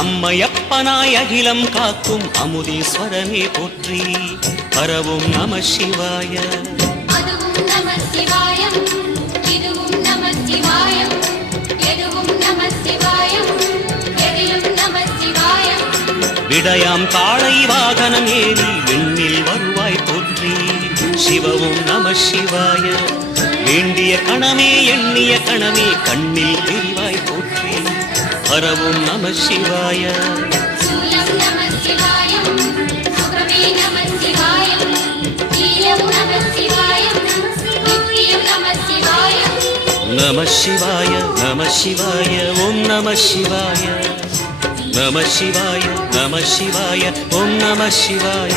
அம்மையப்பனாய் அகிலம் காக்கும் அமுதீஸ்வரனே போற்றி. பரவும் நம சிவாய. அதுவும் நம சிவாயம், இதுவும் நம சிவாயம், எதுவும் நம சிவாயம், எதிலும் நம சிவாயம். விடயாம் காளை வாகனம் ஏறி விண்ணில் வருவாய் போற்றி. சிவவும் நம சிவாய. வேண்டிய கணமே எண்ணிய கணமே கண்ணில் தெரிவாய் போற்றி. பரவும் நம சிவாய. சூலம் நம சிவாயம், சுகமே நம சிவாயம், ஈயம் நம சிவாயம், நித்தியம் நம சிவாயம். நம சிவாய நம சிவாய ஓம் நம சிவாய. நம சிவாய நம சிவாய ஓம் நம சிவாய.